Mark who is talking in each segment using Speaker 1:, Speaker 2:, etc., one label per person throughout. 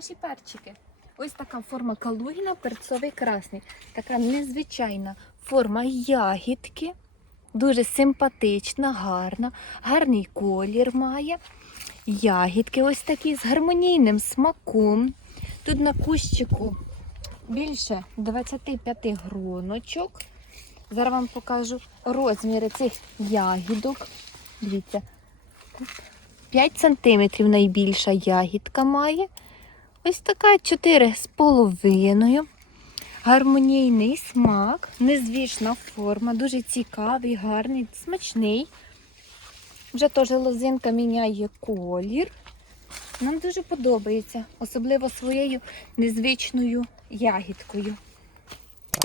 Speaker 1: наші перчики. Ось така форма калугіна, перцовий красний. Така незвичайна форма ягідки. Дуже симпатична, гарна, гарний колір має. Ягідки ось такі з гармонійним смаком. Тут на кущику більше 25 гроночок. Зараз вам покажу розміри цих ягідок. Дивіться, 5 см найбільша ягідка має. Ось така 4 з половиною. Гармонійний смак, незвична форма, дуже цікавий, гарний, смачний. Вже теж лозинка міняє колір. Нам дуже подобається, особливо своєю незвичною ягідкою.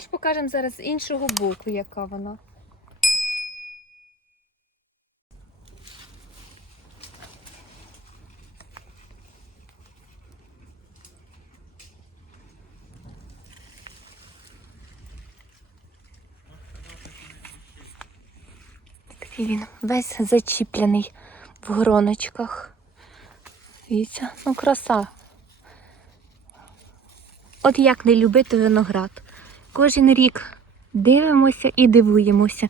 Speaker 1: Покажемо зараз іншого боку, яка вона. Такий він весь зачіплений в гроночках. Дивіться, ну краса. От як не любити виноград. Кожен рік дивимося і дивуємося.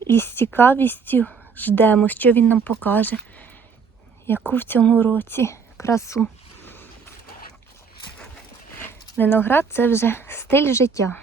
Speaker 1: І з цікавістю ждемо, що він нам покаже. Яку в цьому році красу. Виноград це вже стиль життя.